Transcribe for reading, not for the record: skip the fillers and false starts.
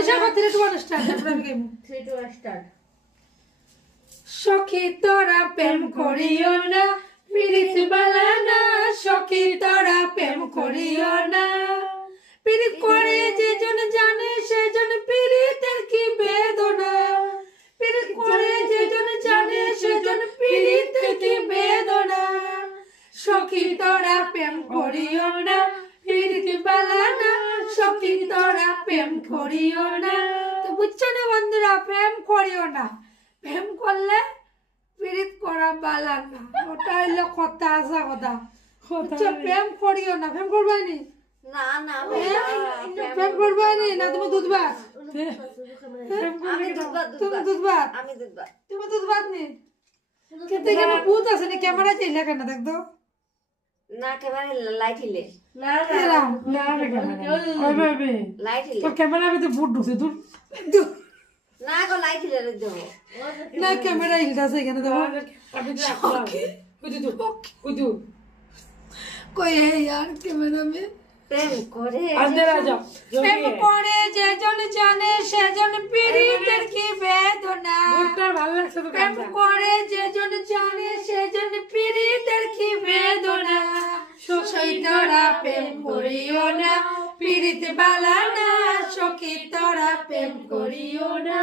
মনীষা কথা 3 2 1 স্টার্ট তারপর আমি গাইবো 3 2 1 স্টার্ট সখী তোরা প্রেম করিও না পিরিত বালানা সখী তোরা প্রেম করিও না পিরিত করে যেজন জানে সেজন পিরিতের কি বেদনা পিরিত করে যেজন জানে সেজন পিরিতের কি বেদনা সখী তোরা প্রেম করিও না পিরিত বালানা সখী তোরা প্রেম করিও না তো বুঝছো না বন্ধুরা প্রেম করিও না প্রেম করলে পিরিত করা বালা না ওটা হইলো কথা আসা কথা প্রেম করিও না প্রেম করবানি না না প্রেম করবানি না তুমি দুধ ভাত তুমি দুধ ভাত তুমি দুধ ভাত নি কিন্তু কেন ভূত আছে না ক্যামেরা চাইলে কেন দেখতো না ক্যামেরা লাইট হিলে না লাইট হিলে তোর ক্যামেরা মধ্যে ভূত ঢুকছে দূর না গো লাইট হিলে দেব না ক্যামেরা হিলতাছে এখানে দেখো कोई है यार कैमरा में প্রেম করে अंदर आ जाओ प्रेम করে যেজন জানে সেজন পীড়িতের কি বেদনা ভুট্টা ভালো লাগছে তো প্রেম করে যেজন জানে সেজন পীড়িতের কি বেদনা সখী তোরা প্রেম করিও না পীড়িত বালা না সখী তোরা প্রেম করিও না